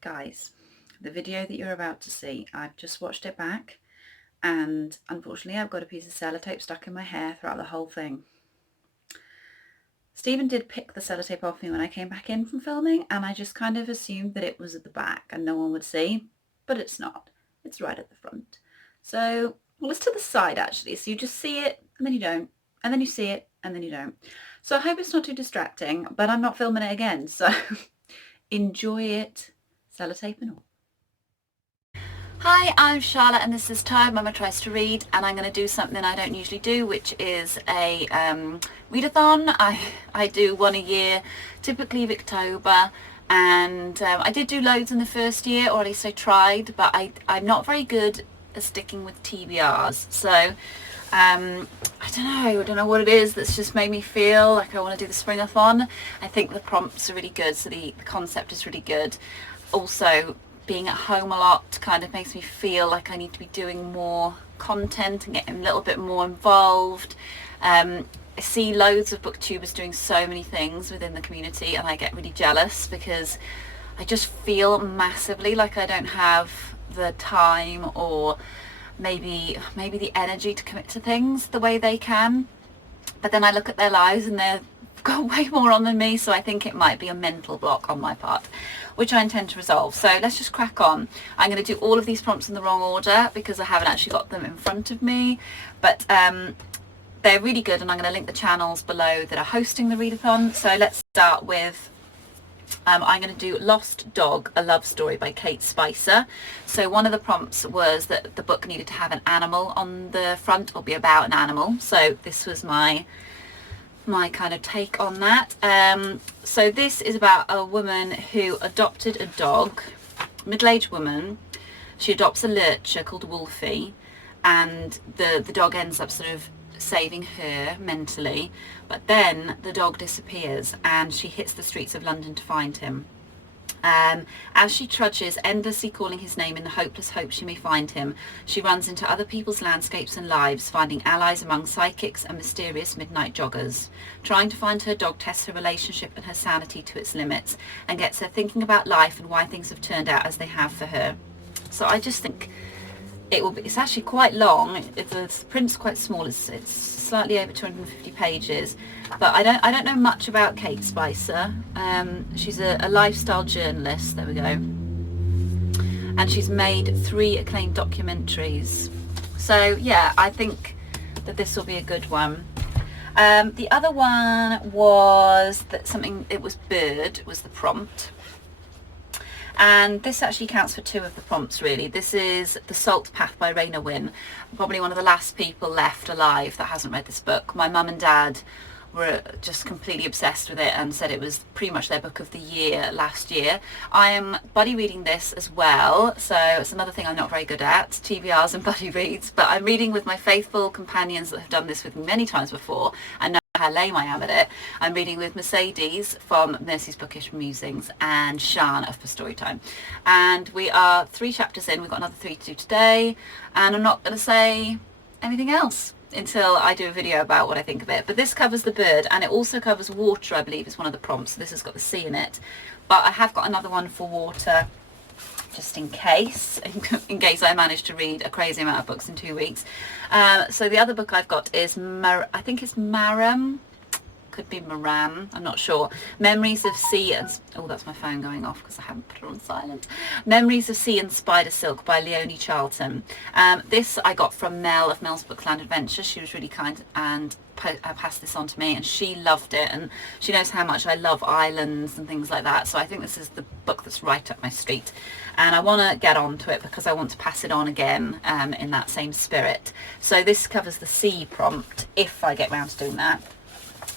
Guys, the video that you're about to see, I've just watched it back and unfortunately I've got a piece of sellotape stuck in my hair throughout the whole thing. Stephen did pick the sellotape off me when I came back in from filming and I just kind of assumed that it was at the back and no one would see, but it's not. It's right at the front. So, well, it's to the side actually, so you just see it and then you don't, and then you see it and then you don't. So I hope it's not too distracting, but I'm not filming it again, so enjoy it, sellotape and all. Hi, I'm Charlotte and this is Time Mama Tries to Read, and I'm going to do something I don't usually do, which is a readathon. I do one a year, typically of October, and I did do loads in the first year, or at least I tried, but I'm not very good at sticking with TBRs, so I don't know what it is that's just made me feel like I want to do the Springathon. I think the prompts are really good, so the concept is really good. Also, being at home a lot kind of makes me feel like I need to be doing more content and getting a little bit more involved. I see loads of booktubers doing so many things within the community and I get really jealous because I just feel massively like I don't have the time or maybe the energy to commit to things the way they can. But then I look at their lives and they've got way more on than me, so I think it might be a mental block on my part, which I intend to resolve. So let's just crack on. I'm going to do all of these prompts in the wrong order because I haven't actually got them in front of me, but they're really good, and I'm going to link the channels below that are hosting the readathon. So let's start with I'm going to do Lost Dog, a love story by Kate Spicer. So one of the prompts was that the book needed to have an animal on the front or be about an animal. So this was my kind of take on that. So this is about a woman who adopted a dog, middle-aged woman. She adopts a lurcher called Wolfie, and the dog ends up sort of saving her mentally, but then the dog disappears and she hits the streets of London to find him. As she trudges, endlessly calling his name in the hopeless hope she may find him, she runs into other people's landscapes and lives, finding allies among psychics and mysterious midnight joggers. Trying to find her dog tests her relationship and her sanity to its limits and gets her thinking about life and why things have turned out as they have for her. So I just think it's actually quite long. The print's quite small. It's slightly over 250 pages, but I don't know much about Kate Spicer. She's a lifestyle journalist, there we go, and she's made 3 acclaimed documentaries. So yeah, I think that this will be a good one. The other one was it was Bird was the prompt. And this actually counts for 2 of the prompts, really. This is The Salt Path by Raynor Winn. Probably one of the last people left alive that hasn't read this book. My mum and dad were just completely obsessed with it and said it was pretty much their book of the year last year. I am buddy reading this as well, so it's another thing I'm not very good at, TBRs and buddy reads, but I'm reading with my faithful companions that have done this with me many times before and know how lame I am at it. I'm reading with Mercedes from Mercy's Bookish Musings and Shan of For Storytime, and we are 3 chapters in. We've got another 3 to do today, and I'm not going to say anything else until I do a video about what I think of it. But this covers the bird, and it also covers water, I believe is one of the prompts. So this has got the sea in it, but I have got another one for water just in case I manage to read a crazy amount of books in 2 weeks. So the other book I've got is I think it's Marram, could be Marram, I'm not sure. Memories of Sea and... Oh, that's my phone going off because I haven't put it on silent. Memories of Sea and Spider Silk by Leonie Charlton. This I got from Mel of Mel's Bookland Adventure. She was really kind and passed this on to me, and she loved it, and she knows how much I love islands and things like that, so I think this is the book that's right up my street, and I want to get on to it because I want to pass it on again in that same spirit. So this covers the sea prompt if I get round to doing that.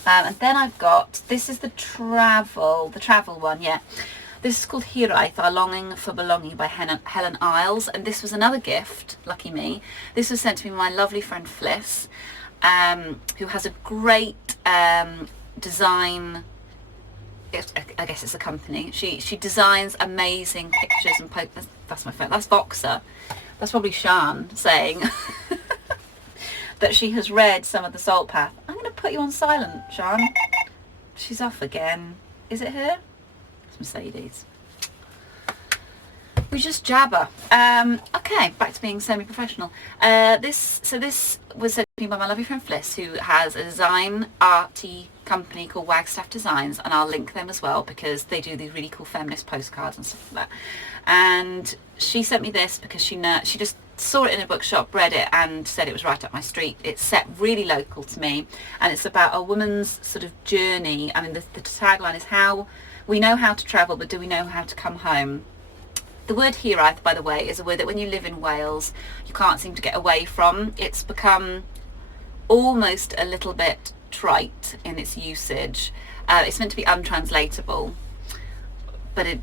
And then I've got, this is the travel one, yeah. This is called Hiraeth, Our Longing for Belonging by Helen Isles, and this was another gift, lucky me. This was sent to me by my lovely friend Fliss, who has a great design, I guess it's a company. She designs amazing pictures and that's my phone, that's Voxer. That's probably Shan saying that she has read some of The Salt Path. I'm going to put you on silent, Shan. She's off again. Is it her? It's Mercedes. We just jabber. Okay, back to being semi-professional. This was sent to me by my lovely friend Fliss, who has a design arty company called Wagstaff Designs, and I'll link them as well because they do these really cool feminist postcards and stuff like that. And she sent me this because she just saw it in a bookshop, read it, and said it was right up my street. It's set really local to me, and it's about a woman's sort of journey. I mean, the tagline is how we know how to travel, but do we know how to come home? The word Hiraeth, by the way, is a word that when you live in Wales, you can't seem to get away from. It's become almost a little bit trite in its usage. It's meant to be untranslatable, but it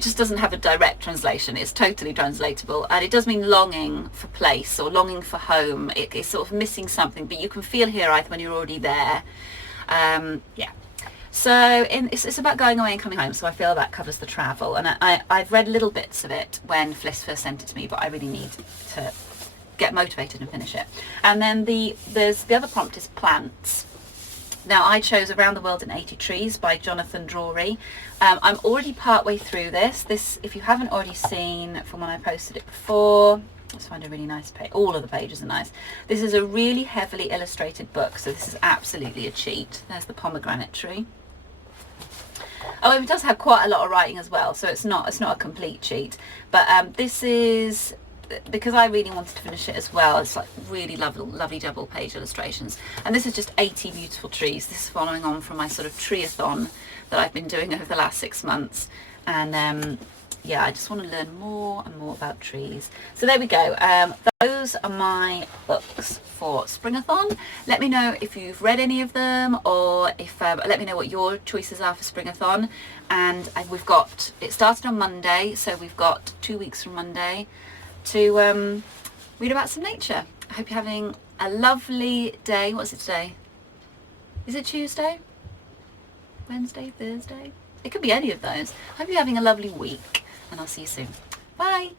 just doesn't have a direct translation. It's totally translatable, and it does mean longing for place or longing for home. It's sort of missing something, but you can feel Hiraeth when you're already there. Yeah. So it's about going away and coming home, so I feel that covers the travel. And I've read little bits of it when Fliss first sent it to me, but I really need to get motivated and finish it. And then the other prompt is plants. Now, I chose Around the World in 80 Trees by Jonathan Drori. I'm already partway through this. If you haven't already seen from when I posted it before, let's find a really nice page. All of the pages are nice. This is a really heavily illustrated book, so this is absolutely a cheat. There's the Pomegranate Tree. Oh, it does have quite a lot of writing as well, so it's not a complete cheat. But this is, because I really wanted to finish it as well, it's like really lovely double page illustrations. And this is just 80 beautiful trees. This is following on from my sort of treeathon that I've been doing over the last 6 months. And yeah, I just want to learn more and more about trees. So there we go. Those are my books for Springathon. Let me know if you've read any of them, or if let me know what your choices are for Springathon. And it started on Monday, so we've got 2 weeks from Monday to read about some nature. I hope you're having a lovely day. What's it today? Is it Tuesday? Wednesday? Thursday? It could be any of those. I hope you're having a lovely week, and I'll see you soon. Bye.